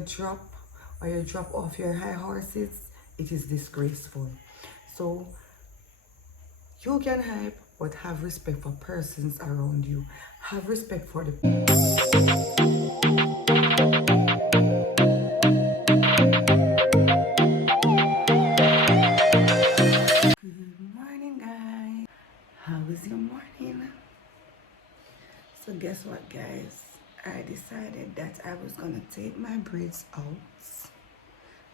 drop or you drop off your high horses, it is disgraceful. So you can hype, but have respect for persons around you. Have respect for the Good morning, guys. How is your morning? So guess what, guys? I decided that I was gonna take my braids out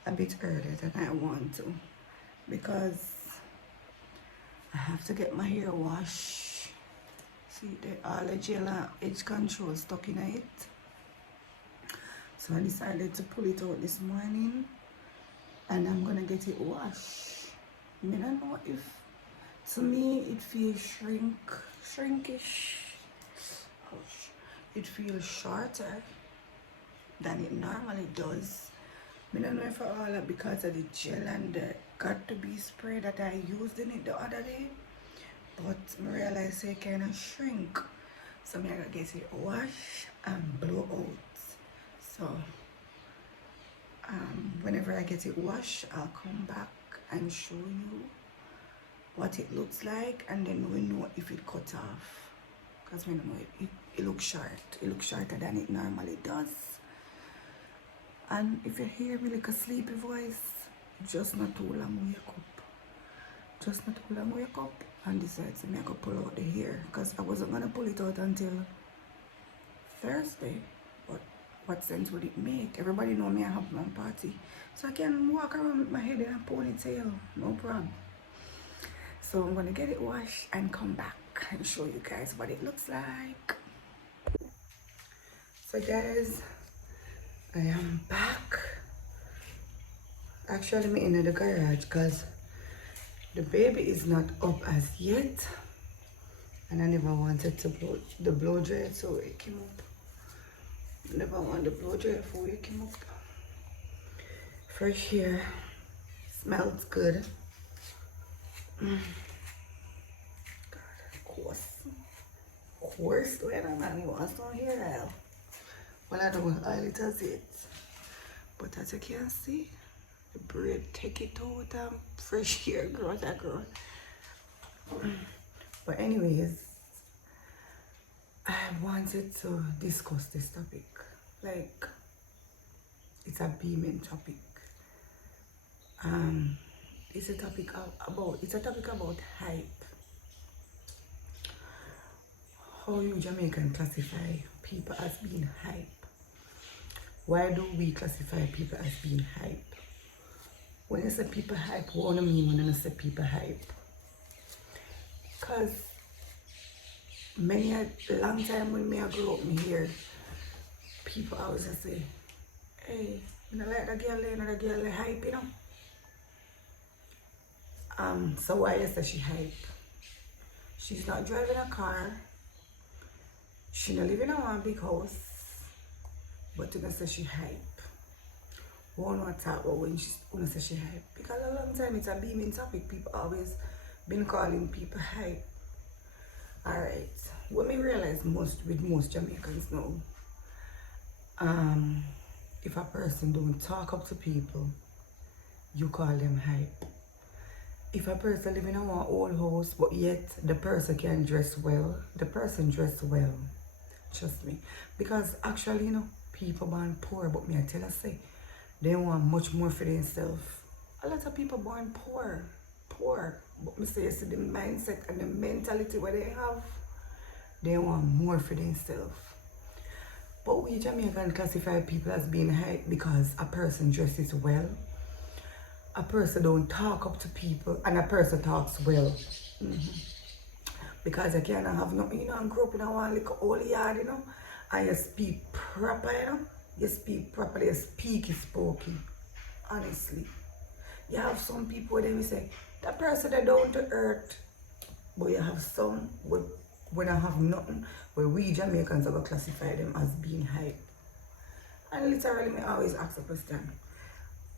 a bit earlier than I want to, because I have to get my hair washed. See, all the gel and edge control stuck in it. So I decided to pull it out this morning and I'm gonna get it washed. I don't know if, to me, it feels shrinkish. It feels shorter than it normally does. I don't know if all that because of the gel and the got-to-be spray that I used in it the other day, but I realized it kind of shrink. So I'm gonna get it washed and blow out. So whenever I get it washed, I'll come back and show you what it looks like, and then we know if it cut off. Because we know it looks short. It looks shorter than it normally does. And if you hear me like a sleepy voice, just not too long wake up. Just not too long wake up and decide to make a pull out the hair, because I wasn't gonna pull it out until Thursday. But what sense would it make? Everybody know me, I have my party, so I can walk around with my head in a ponytail, no problem. So I'm gonna get it washed and come back and show you guys what it looks like. So guys, I am back. Actually, I'm in the garage because the baby is not up as yet, and I never wanted to blow the blow dryer to wake him up. Never want the blow dryer to wake him up. Fresh hair, smells good. God, coarse when a man wants some hair oil. Well, I don't oil it as it, but as you can see, the braid take it out and fresh hair growth. But anyways, I wanted to discuss this topic. Like, it's a beaming topic. It's a topic about hype. How you Jamaican classify people as being hype? Why do we classify people as being hype? When you say people hype, what do you mean when you say people hype? Because a long time when I grew up, me hear people always say, hey, you know, like that girl hype, you know? So why you say she hype? She's not driving a car. She not living in one big house. But you know say she hype. We don't want to talk about when you say she hype. Because a long time it's a beaming topic. People always been calling people hype. Alright. What me realize with most Jamaicans now, if a person don't talk up to people, you call them hype. If a person live in a one old house, but yet the person can dress well, the person dress well. Trust me. Because actually, you know, people born poor, but me I tell you, say, they want much more for themselves. A lot of people born poor. But me say, you see the mindset and the mentality where they have, they want more for themselves. But we Jamaican classify people as being hype because a person dresses well, a person don't talk up to people, and a person talks well. Because I can't have nothing, you know, I grew up in a one little old yard, you know, and you speak proper, you know. You speak properly, you speak is spooky. Honestly. You have some people where they will say, that person they down to earth. But you have some when I have nothing, where we Jamaicans are going to classify them as being hype. And literally, me always ask the question,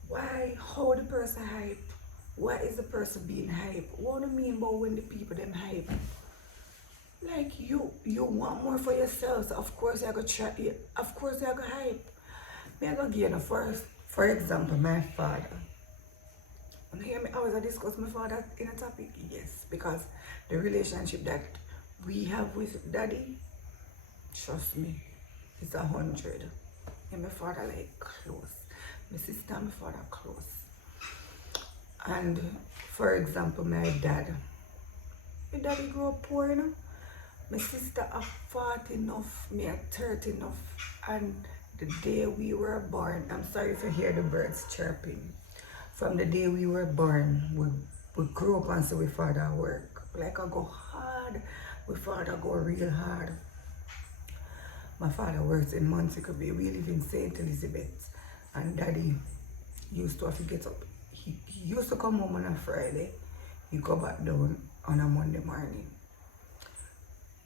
why, how the person hype? Why is the person being hype? What do you mean about when the people them hype? Like you want more for yourself, so of course you're gonna try, of course you're gonna hype. Me I go give you first. For example, my father. When you hear me always discuss my father in a topic, yes, because the relationship that we have with daddy, trust me, it's 100. And my father like close. My sister and my father close. And for example, my daddy grew up poor, you know. My sister are 40 enough, me are 30 enough. And the day we were born, I'm sorry if you hear the birds chirping. From the day we were born, we grew up and so we father work. Like I go hard, we father go real hard. My father works in 𝗪𝗵𝘁'𝗀. We live in St. Elizabeth. And daddy used to have to get up. He used to come home on a Friday. He go back down on a Monday morning.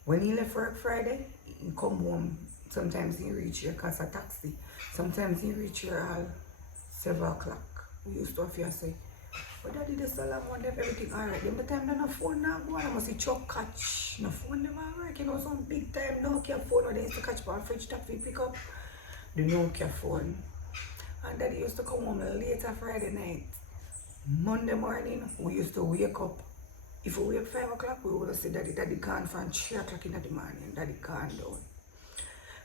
When he left work Friday, he come home. Sometimes he reach here because of taxi. Sometimes he reach here at 7 o'clock. We used to have to say, but daddy, the salon one them everything alright. Then the time they no phone now go on, I must see 𝗄𝘀𝘵. No phone never work, you know, some big time Nokia phone or they used to catch by fridge top we pick up the Nokia phone. And daddy used to come home later Friday night. Monday morning, we used to wake up. If we wake 5 o'clock, we would say daddy gone from 3 o'clock in the morning, daddy gone down.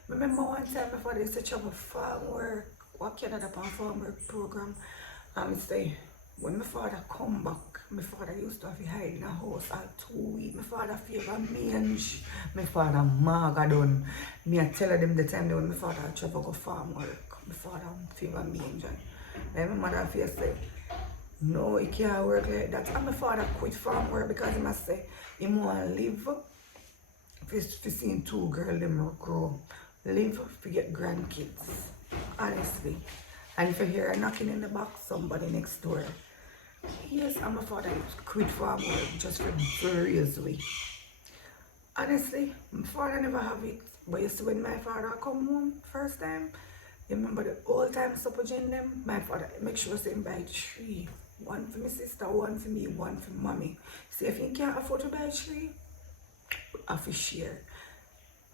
Remember one time my father used to travel farm work, work Canada upon farm work program. And say, when my father come back, my father used to have to hide in a house all 2 weeks. My father favor 𝗵𝗵𝘁'𝘀. My father magadon. Me I tell them the time when my father travel go farm work. My father favor 𝗵𝗵𝘁'𝘀. And my mother fear say, no, he can't work like that. And my father quit farm work because he must say, he want to live for seeing 2 girls them grow. Live to get grandkids. Honestly. And if you hear a knocking in the back, somebody next door. Yes, and my father quit farm work just for various ways. Honestly, my father never have it. But you see when my father come home first time, you remember the old time supper gin them? My father make sure to buy 3. 1 for my sister, 1 for me, 1 for mommy. See if he can't afford to buy 3, we have to share.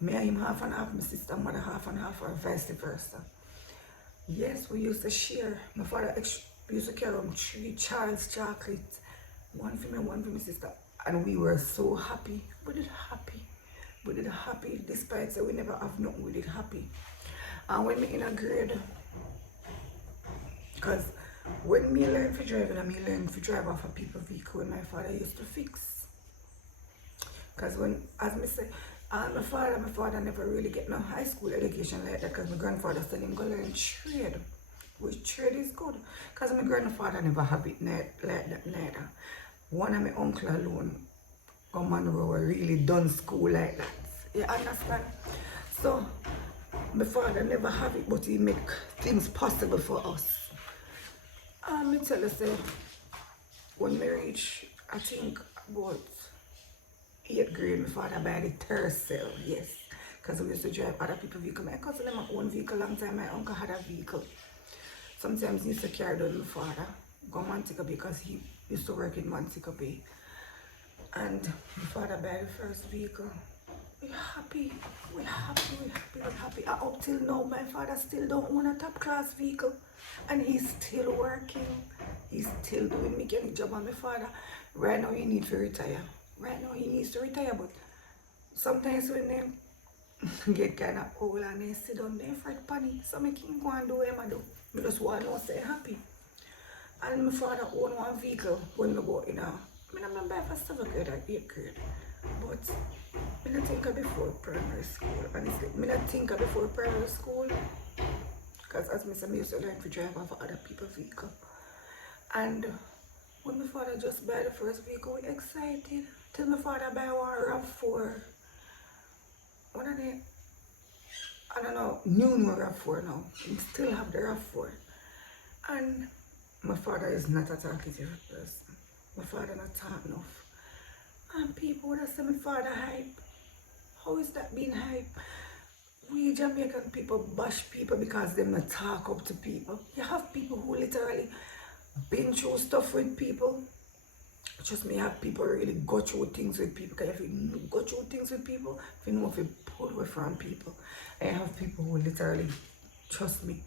Me and him half and half, my sister and mother half and half, or vice versa. Yes, we used to share. My father used to carry 3 Charles chocolates. 1 for me, 1 for my sister. And we were so happy. We did happy. We did happy despite say we never have nothing, we did happy. And when me in a grade, because when me learn for driving, I learn for drive off a people vehicle when my father used to fix. Because when, as me say, my father never really get no high school education like that because my grandfather said him go learn trade. Which trade is good. Because my grandfather never have it like that neither. One of my uncle alone, Monroe, really done school like that. You understand? So, my father never have it, but he make things possible for us. And me tell you, say, when me reach, I think about 8th grade, my father buy the 𝗪𝗪, yes. Because we used to drive other people's vehicle. My cousin had my own vehicle long time, my uncle had a vehicle. Sometimes he used to carry down my father, go 𝗪𝗵𝘁'𝘀 because he used to work in 𝗪𝗵𝘁'𝘀. And my father buy the first vehicle. We're happy, we're happy, we're happy, we're happy. And up till now, my father still don't own a top class vehicle. And he's still working. He's still doing mechanic job on my father. Right now he needs to retire. Right now he needs to retire, but sometimes when they get kind of old and they sit down there for funny, so I can't go and do what I do. I just want to stay happy. And my father owned one vehicle when we go in a, I don't remember if I 7th grade or 8th grade, but I don't think of before primary school. Honestly, I don't think of before primary school, because as I said, I used to learn to drive off other people's vehicle. And when my father just buy the first vehicle, we excited. Till my father buy one RAV4. One of the, I don't know, new RAV4 now. He still have the RAV4. And my father is not a talkative person. My father not talk enough. And people would say my father hype. How is that being hype? We Jamaican people bash people because they not talk up to people. You have people who literally been through stuff with people. Just me have people really go through things with people. Because if you go through things with people, if you know if you pull away from people. I have people who literally, trust me,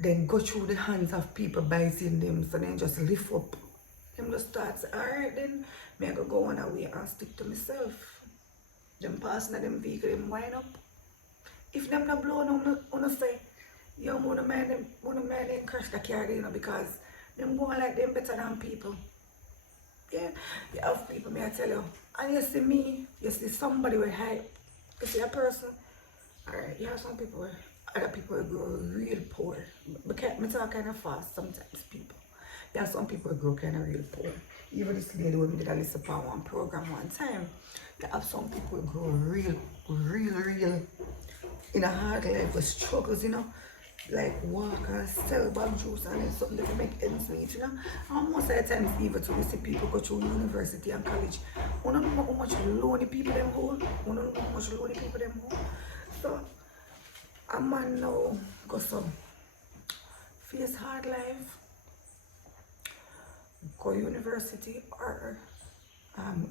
then go through the hands of people biting them, so then just lift up. Them just start say, alright then, me I go on away and stick to myself. Them passing at them vehicle, them wind up. If them not blow on say, yo, wanna man them crash the car, you know, because them going like them better than people. Yeah, you have people, may I tell you. And you see me, you see somebody with hype. You see a person, alright, you have some people where other people will grow real poor. Because I talk kind of fast sometimes, people. You have some people who grow kind of real poor. Even this lady when we did a listen to one program one time, you have some people who grow real in a hard life with struggles, you know. Like walk and sell bag juice and then something to make ends meet, you know. And most of the times even to see people go through university and college. We don't know how much lonely people them hold. We don't know how much lonely people them hold. So a man now go some face hard life, go university or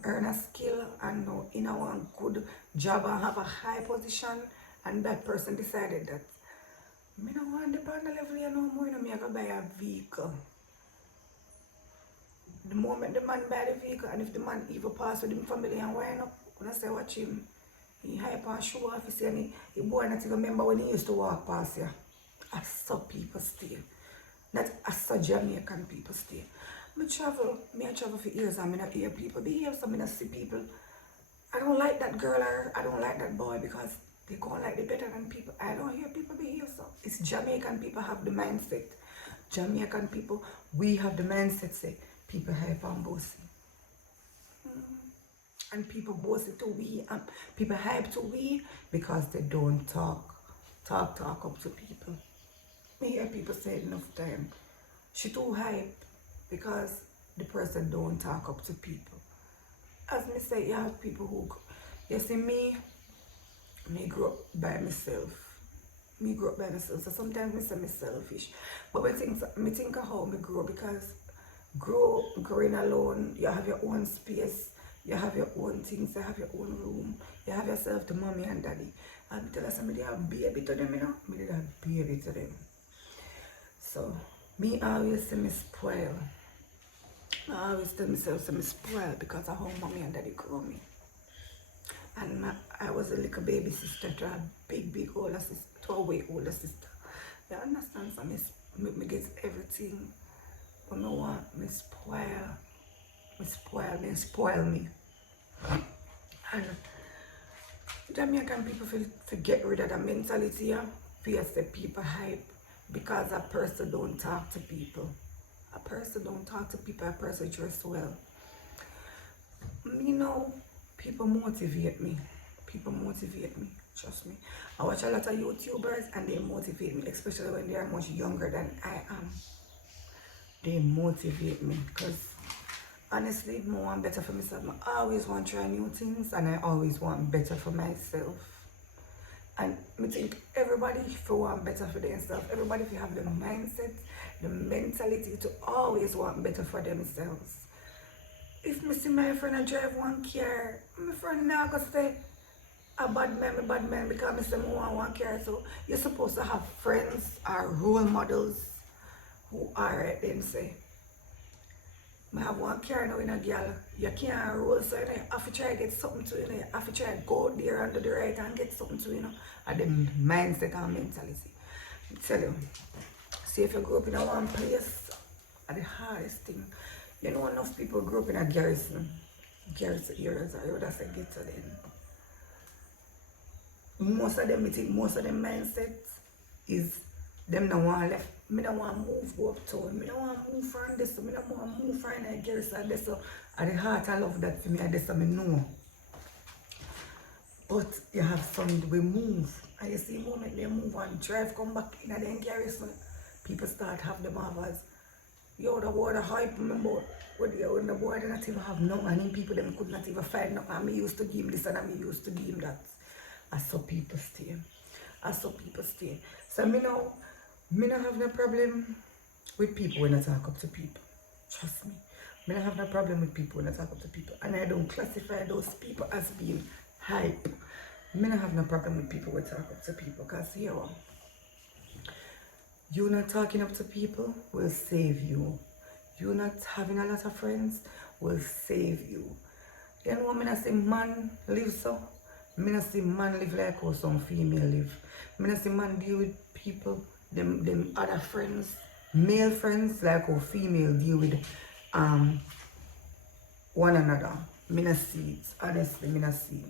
earn a skill and now in a one good job and have a high position, and that person decided that I don't want the partner level here no more, I go buy a vehicle. The moment the man buy the vehicle, and if the man even pass with him family and wind up, when I say watch him, he hype and show off, he say, and he boy not even remember when he used to walk past here. I saw people still. Not I saw Jamaican people still. I travel for years and I don't hear people behave, so I don't see people. I don't like that girl or I don't like that boy because they go like they better than people. I don't hear people behave, so it's Jamaican people have the mindset. Jamaican people, we have the mindset say people hype and bossy. And people bossy to we and people hype to we because they don't talk up to people. I hear people say it enough time. She too hype because the person don't talk up to people. As me say, you have people who, you see me grew up by myself. So sometimes I say I'm selfish. But I think of how I grow because growing alone, you have your own space, you have your own things, you have your own room, you have yourself to mommy and daddy. And I tell us somebody have baby to them, you know? I did have baby to them. So me always say me spoil. I always tell myself I'm spoiled because of how mommy and daddy grow me. And I was a little baby sister to a big older sister, to a way older sister. You understand? So me get everything. But no one, me spoil me. And Jamaican people get rid of that mentality here. Fear say people hype because a person don't talk to people. A person don't talk to people, a person dress well. You know, people motivate me. Trust me. I watch a lot of YouTubers and they motivate me, especially when they are much younger than I am. They motivate me because honestly, I want better for myself. I always want to try new things and I always want better for myself. And I think everybody if want better for themselves, everybody if you have the mindset, the mentality to always want better for themselves. If I see my friend drive one car, my friend now go say a bad man because I say I want one car. So you're supposed to have friends or role models who are them say, I have one car now in a girl, you can't roll, so you know, you have to try to get something to, you know, you have to try to go there under the right and get something to, you know, and the mindset and mentality. I tell you, see if you grow up in a one place, the hardest thing. You know enough people grew up in a garrison areas, or you would have said ghetto then. Most of them, I think most of them mindset is them no want left. Me don't want to move go uptown. Me don't want to move from this. Me don't want to move from that garrison this. So at the heart I love that for me and this I know. But you have some we move. And you see the moment they move and drive come back in and then garrison, people start have them as yo, the water hype me about when the boy they not even have nothing, and then people them could not even find nothing. And me used to give him this and I used to give him that. I saw people stay. So me don't have no problem with people when I talk up to people. Trust me. Me don't have no problem with people when I talk up to people. And I don't classify those people as being hype. Me don't have no problem with people when I talk up to people because here You not talking up to people will save you. You not having a lot of friends will save you. You know what I say man live so? I not see man live like how some female live. I not see man deal with people, them other friends, male friends like how female deal with one another. I not see it. Honestly, I not see it.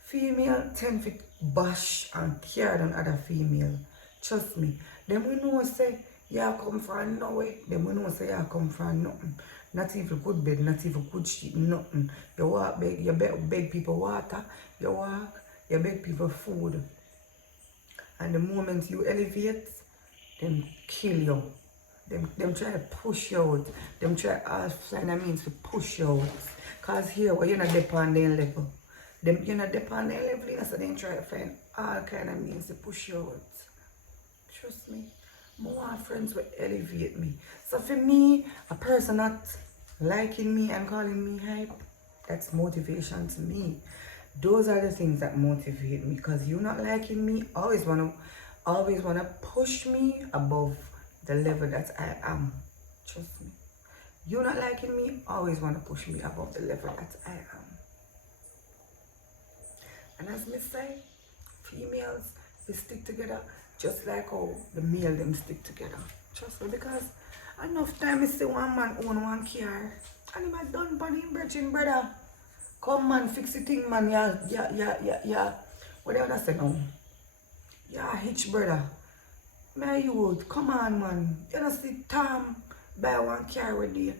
Female tend to bash and care than other female. Trust me. Them we know say you come from nowhere. Them we know say you come from nothing. Not even good bed, not even good sheet, nothing. You walk beg, you beg people water, you walk, you beg people food. And the moment you elevate, them kill you. Them try to push you out. Them try all kind of means to push you out. Cause here where you're not depend their level. Them you're not depend their level, so they try to find all kind of means to push you out. Trust me. More friends will elevate me. So for me, a person not liking me and calling me hype, that's motivation to me. Those are the things that motivate me. Because you not liking me always wanna push me above the level that I am. Trust me. You not liking me always wanna push me above the level that I am. And as me say, females, we stick together just like how the male them stick together. Trust me, because enough time I see one man own one car and him a done pan him brethren, brother. Come man, fix the thing man, yeah. What do you say now? Yeah, hitch brother. My youth, come on man. You don't see Tom buy one car with you.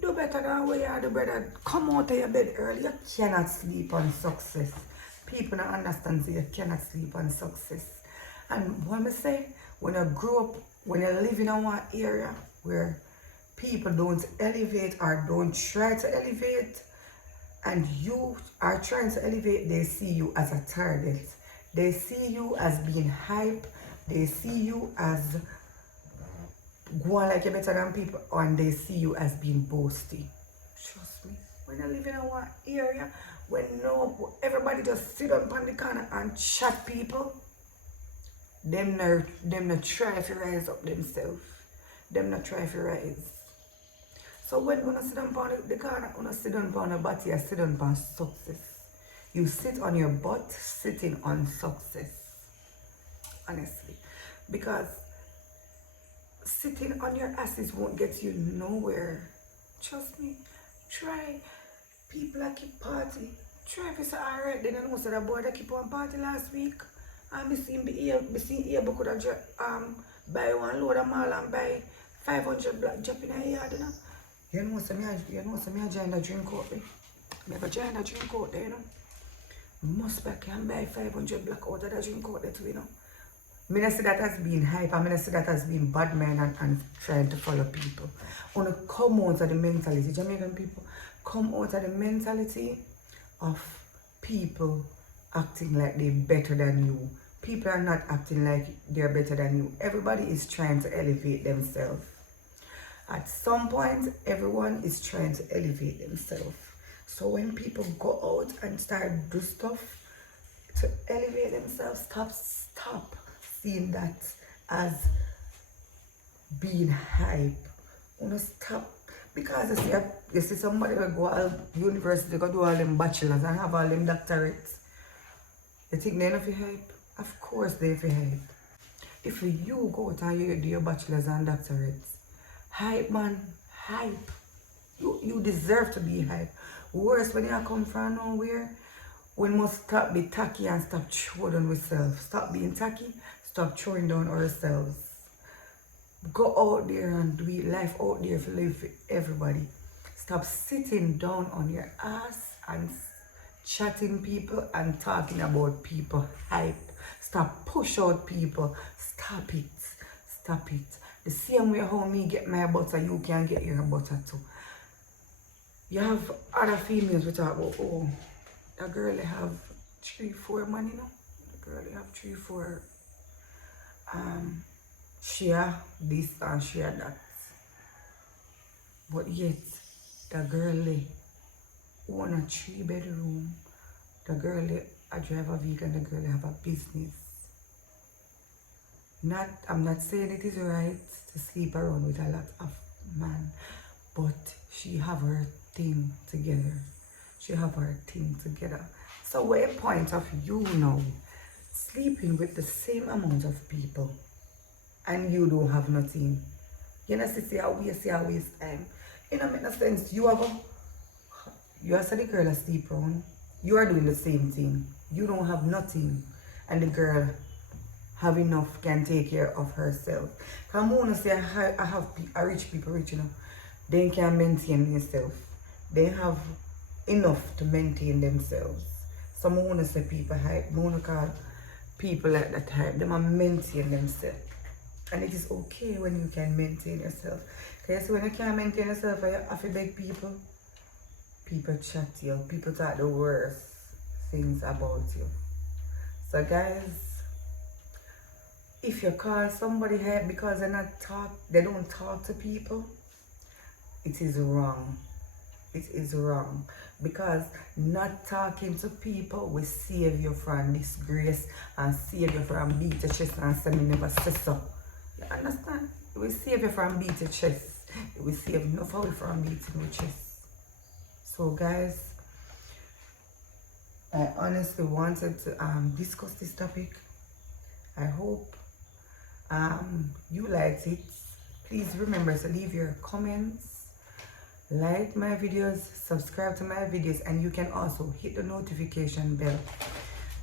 Do better than where you are, the brother. Come out of your bed early. You cannot sleep on success. People don't understand so you cannot sleep on success. And what I say, when you grow up, when you live in a one area where people don't elevate or don't try to elevate, and you are trying to elevate, they see you as a target. They see you as being hype. They see you as going like you're better than people, and they see you as being boasty. Trust me. When you live in a one area where everybody just sit up on the corner and chat people, them not try to rise up themselves. Them not try to rise. So when you sit down on the corner, you sit down on the butt, you sit down on success. You sit on your butt sitting on success. Honestly. Because sitting on your asses won't get you nowhere. Trust me. Try. People that keep party. Try if it's alright. Then I know that boy that keep on party last week. And I seen able could have buy one load of mall and buy 500 black jump in a yard, you know. You know some I join the drink out there. I have a join the drink out there, you know. Must back and buy 500 black out of the drink out there too, you know. I don't see that as being hype. I don't see that as being bad man and trying to follow people. I want to come out of the mentality. Jamaican people, come out of the mentality of people acting like they're better than you. People are not acting like they're better than you. Everybody is trying to elevate themselves. At some point, everyone is trying to elevate themselves. So when people go out and start do stuff to elevate themselves, stop seeing that as being hype. You know, stop. Because you see somebody will go to university, go do all them bachelors and have all them doctorates. You think they're not for hype? Of course they're for hype. If you go out and you do your bachelors and doctorates, hype man, hype. You deserve to be hype. Worse when you come from nowhere, we must stop being tacky and stop throwing down ourselves. Stop being tacky, stop throwing down ourselves. Go out there and do it, life out there to live for everybody. Stop sitting down on your ass and chatting people and talking about people hype. Stop push out people. Stop it. Stop it. The same way how me get my butter, you can get your butter too. You have other females we talk about, oh, that girl they have 3-4 man, you know. The girl they have 3-4 share this and share that. But yet the girl they own a 3-bedroom. The girl they drive a vehicle and the girl they have a business. I'm not saying it is right to sleep around with a lot of man, but she have her thing together. She have her thing together. So what point of you now sleeping with the same amount of people and you don't have nothing? You know, see how waste time. You know, make no sense. You are the girl that sleep around. You are doing the same thing. You don't have nothing, and the girl have enough, can take care of herself. Come on, say I have a rich people rich, you know. They can maintain themselves. They have enough to maintain themselves. Some wanna say people hype, I wanna call people like that hype. They might maintain themselves. And it is okay when you can maintain yourself. Because when you can't maintain yourself, you have to beg people. People chat you, people talk the worst things about you. So guys, if you call somebody hype because they don't talk to people, it is wrong. It is wrong. Because not talking to people will save you from disgrace and save you from beat your chest and say me never say so. You understand? It will save you from beat your chest. It will save enough away from beating your chest. So guys, I honestly wanted to discuss this topic. I hope you liked it. Please remember to leave your comments, like my videos, subscribe to my videos, and you can also hit the notification bell.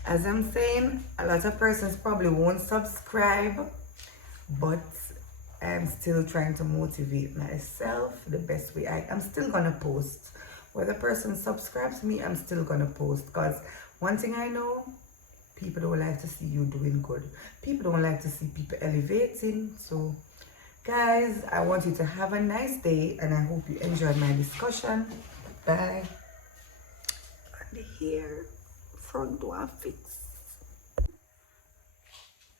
As I'm saying, a lot of persons probably won't subscribe, but I'm still trying to motivate myself the best way I'm still gonna post. Whether the person subscribes to me, I'm still gonna post, because one thing I know, people don't like to see you doing good. People don't like to see people elevating. So guys, I want you to have a nice day, and I hope you enjoyed my discussion. Bye. And here, front door fix.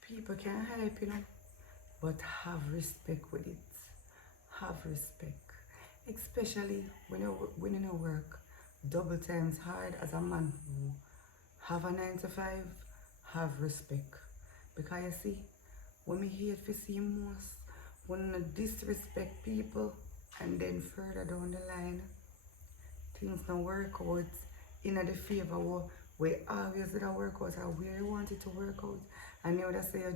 People can hype, you know, but have respect with it. Have respect. Especially when you work double times hard as a man who have a 9 to 5, have respect. Because you see, when we hate to see most, when we disrespect people, and then further down the line, things don't work out in the favor we always did work out or where you want it to work out, and you would say you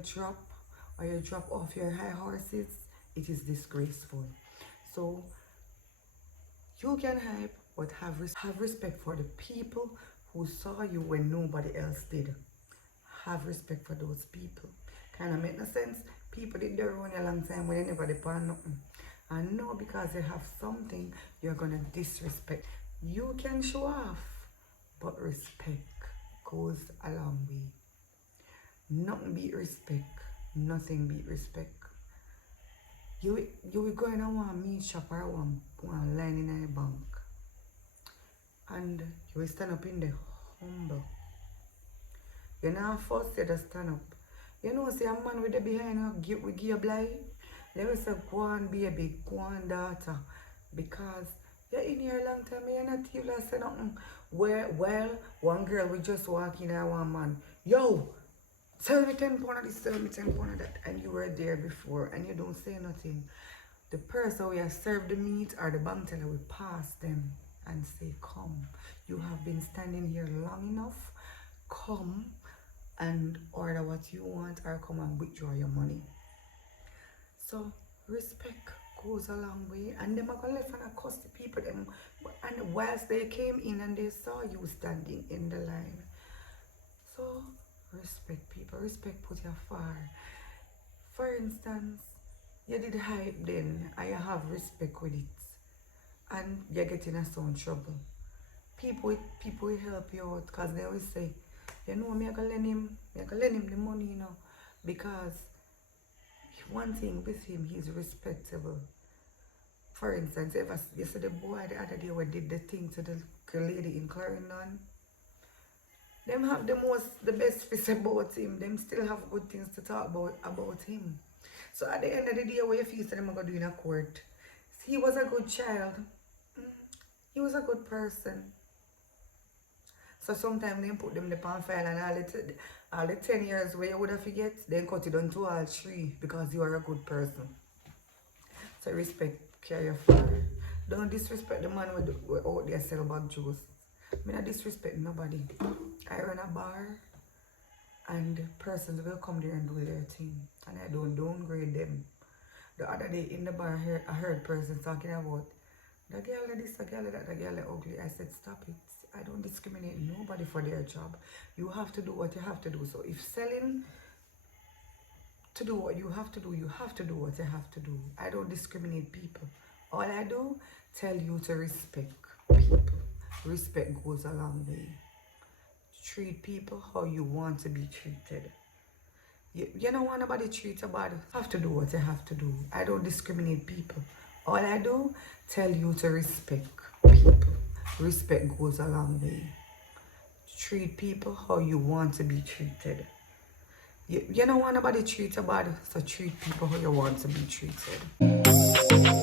drop off your high horses, it is disgraceful. So you can hype, but have respect for the people who saw you when nobody else did. Have respect for those people. Kind of make no sense. People did their own a long time when they never depend nothing. And now because they have something, you're gonna disrespect. You can show off, but respect goes a long way. Nothing beat respect. Nothing beat respect. You will go in a one meat shop or one line in a bank, and you will stand up in the humble. You know first you just stand up. You know see a man with the behind you we give you blind. They will say go on baby, go on daughter, because you're in here a long time and you're not able to say nothing. Well, one girl will just walk in and one man, yo, sell me 10 pounds of this, sell me 10 pounds of that, and you were there before and you don't say nothing. The person who has served the meat or the bank teller will pass them and say, come, you have been standing here long enough, come and order what you want or come and withdraw your money. So respect goes a long way, and them are gonna left and cuss the people them, and whilst they came in and they saw you standing in the line. So respect people, respect put you far. For instance, you did hype then and you have respect with it, and you're getting a some trouble. People will help you out, because they always say, you know, me I can lend him the money, you know, because one thing with him, he's respectable. For instance, you see the boy the other day who did the thing to the lady in Clarendon, them have the best face about him. Them still have good things to talk about him. So at the end of the day, what you feel that them are going to do in a court? He was a good child. He was a good person. So sometimes they put them the pan file and all it. All the 10 years where you would have forget, then cut it down to all 3 because you are a good person. So respect, carry your fire. Don't disrespect the man who out there sell bag juice. I not disrespect nobody. I run a bar and persons will come there and do their thing. And I don't downgrade them. The other day in the bar, I heard persons talking about the girl this, the girl that, the girl ugly. I said, stop it. I don't discriminate nobody for their job. You have to do what you have to do. So if selling to do what you have to do, you have to do what you have to do. I don't discriminate people. All I do, tell you to respect people. Respect goes a long way. Treat people how you want to be treated. You don't want nobody treat you bad. You have to do what you have to do. I don't discriminate people. All I do, tell you to respect people. Respect goes a long way. Treat people how you want to be treated. You don't want nobody treat you bad, so treat people how you want to be treated.